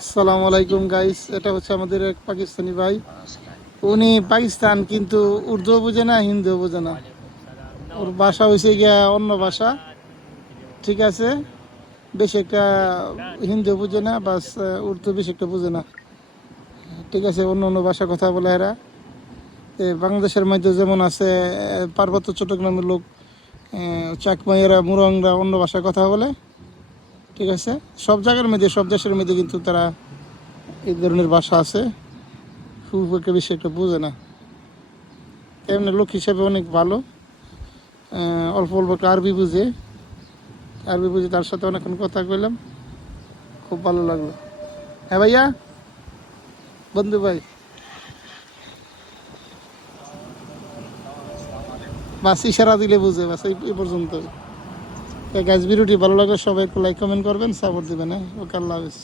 আসসালামু আলাইকুম গাইস, এটা হচ্ছে আমাদের এক পাকিস্তানি ভাই। উনি পাকিস্তান, কিন্তু উর্দুও বোঝে না, হিন্দিও বোঝে না। ওর ভাষা হয়েছে গিয়া অন্য ভাষা, ঠিক আছে। বেশি একটা হিন্দিও বুঝে না, বাস উর্দু বেশি একটা বুঝে না, ঠিক আছে। অন্য অন্য ভাষা কথা বলে এরা। বাংলাদেশের মধ্যে যেমন আছে পার্বত্য চট্টগ্রামের লোক, চাকমাইয়েরা, মুরংরা অন্য ভাষায় কথা বলে, ঠিক আছে। সব জায়গার মধ্যে, সব দেশের মধ্যে কিন্তু তারা এই ধরনের ভাষা আছে। খুব একটা বেশি একটা বুঝে না। এমনি লোক হিসাবে অনেক ভালো। অল্প অল্প একটু আরবি বুঝে, তার সাথে অনেকক্ষণ কথা কইলাম, খুব ভালো লাগলো। হ্যাঁ ভাইয়া, বন্ধু ভাই, বাস ইশারা দিলে বুঝে, বাস এই পর্যন্ত। গাছ ভিডিওটি ভালো লাগলে সবাই একটু লাইক কমেন্ট করবেন, সাপোর্ট দেবেন। হ্যাঁ, ওকে, আল্লাহ হাফিজ।